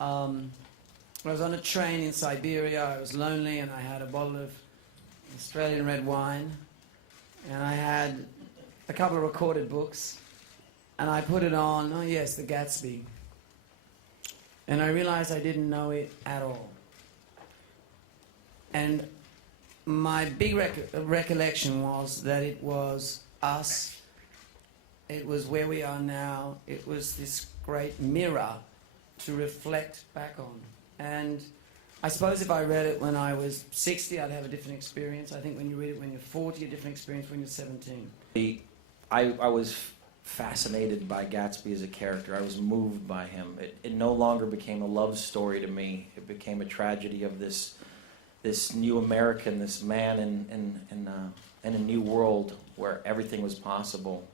I was on a train in Siberia. I was lonely, and I had a bottle of Australian red wine, and I had a couple of recorded books, and I put it on, oh yes, the Gatsby. And I realized I didn't know it at all. And my big recollection was that it was us, it was where we are now, it was this great mirror to reflect back on. And I suppose if I read it when I was 60, I'd have a different experience. I think when you read it when you're 40, a different experience when you're 17. I was fascinated by Gatsby as a character. I was moved by him. It no longer became a love story to me. It became a tragedy of this new American, this man in a new world where everything was possible.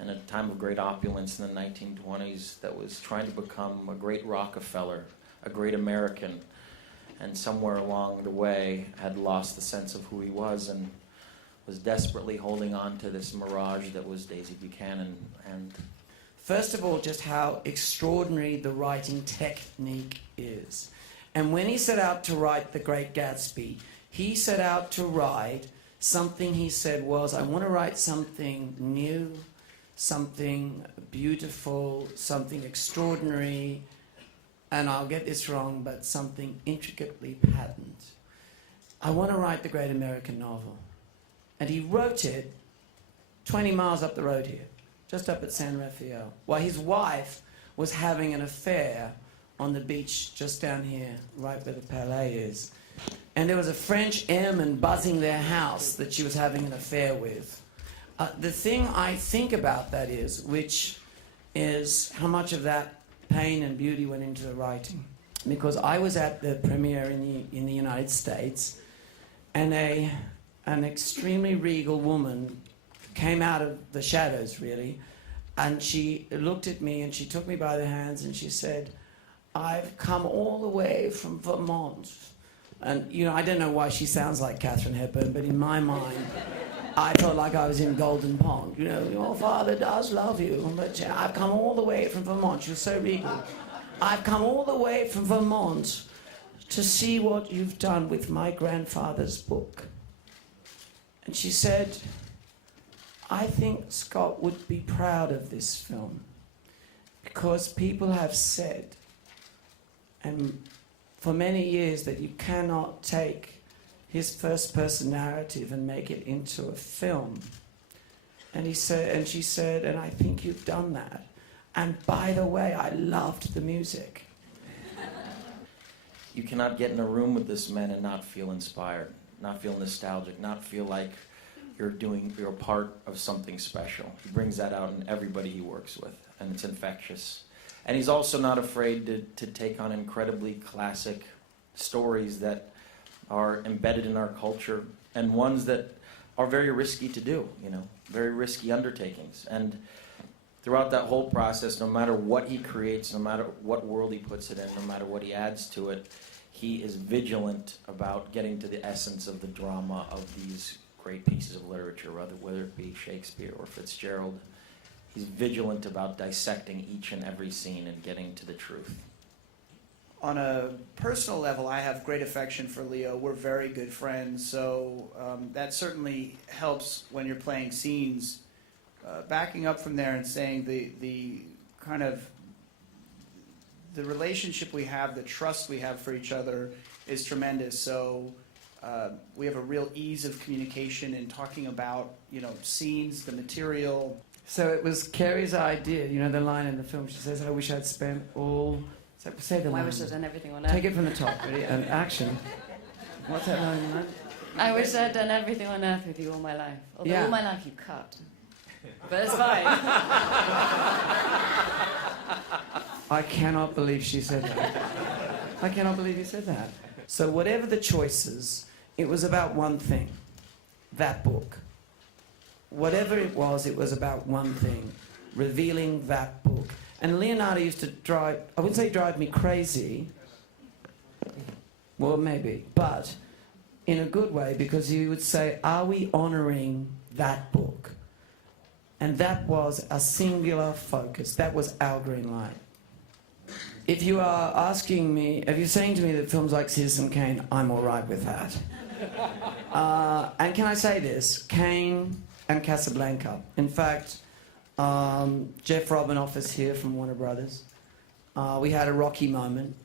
In a time of great opulence in the 1920s that was trying to become a great Rockefeller, a great American, and somewhere along the way had lost the sense of who he was and was desperately holding on to this mirage that was Daisy Buchanan. And first of all, just how extraordinary the writing technique is. And when he set out to write The Great Gatsby, he set out to write something he said was, I want to write something new, something beautiful, something extraordinary, and I'll get this wrong, but something intricately patterned. I want to write the great American novel. And he wrote it 20 miles up the road here, just up at San Rafael, while his wife was having an affair on the beach just down here, right where the Palais is. And there was a French airman buzzing their house that she was having an affair with. The thing I think about that is, which is how much of that pain and beauty went into the writing. Because I was at the premiere in the United States, and an extremely regal woman came out of the shadows, really, and she looked at me and she took me by the hands and she said, I've come all the way from Vermont. And, you know, I don't know why she sounds like Katharine Hepburn, but in my mind, I felt like I was in Golden Pond. You know, your father does love you, but I've come all the way from Vermont. She was so regal. I've come all the way from Vermont to see what you've done with my grandfather's book. And she said, I think Scott would be proud of this film because people have said, and for many years, that you cannot take his first-person narrative and make it into a film. And he said, and she said, and I think you've done that. And by the way, I loved the music. you cannot get in a room with this man and not feel inspired, not feel nostalgic, not feel like you're part of something special. He brings that out in everybody he works with, and it's infectious. And he's also not afraid to take on incredibly classic stories that are embedded in our culture, and ones that are very risky to do, you know, very risky undertakings. And throughout that whole process, no matter what he creates, no matter what world he puts it in, no matter what he adds to it, he is vigilant about getting to the essence of the drama of these great pieces of literature, whether it be Shakespeare or Fitzgerald. He's vigilant about dissecting each and every scene and getting to the truth. On a personal level, I have great affection for Leo. We're very good friends, so that certainly helps when you're playing scenes. Backing up from there and saying the kind of the relationship we have, the trust we have for each other is tremendous. So we have a real ease of communication in talking about, you know, scenes, the material. So it was Carrie's idea, you know, the line in the film, she says, I wish I'd spent all... Say the line. I wish I'd done everything on earth. Take it from the top, ready? And action. What's that line, man? I wish I'd done everything on earth with you all my life. Although Yeah. all my life you cut. But it's fine. I cannot believe she said that. I cannot believe you said that. So whatever the choices, it was about one thing. That book. Whatever it was about one thing. Revealing that book. And Leonardo used to drive, I wouldn't say drive me crazy, well, maybe, but in a good way, because he would say, are we honoring that book? And that was a singular focus. That was our green light. if you are asking me, if you're saying to me that films like Citizen Kane, I'm all right with that. And can I say this? Kane and Casablanca. In fact, Jeff Robinoff is here from Warner Brothers. We had a rocky moment.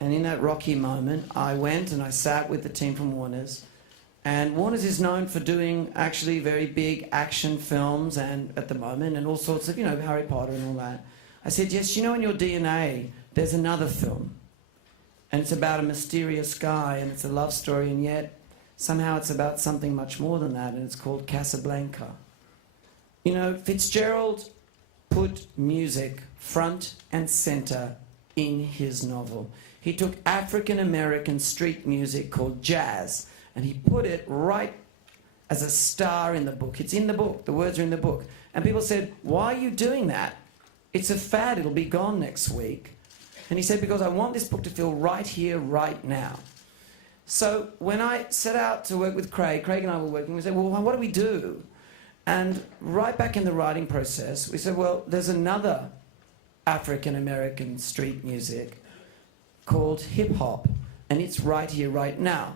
And in that rocky moment, I went and I sat with the team from Warner's. And Warner's is known for doing actually very big action films and at the moment and all sorts of, Harry Potter and all that. I said, yes, in your DNA, there's another film. And it's about a mysterious guy and it's a love story and yet somehow it's about something much more than that and it's called Casablanca. Fitzgerald put music front and center in his novel. He took African-American street music called jazz and he put it right as a star in the book. It's in the book. The words are in the book. And people said, why are you doing that? It's a fad. It'll be gone next week. And he said, because I want this book to feel right here, right now. So when I set out to work with Craig and I were working, we said, well, what do we do? And right back in the writing process, we said, well, there's another African-American street music called hip-hop. And it's right here, right now.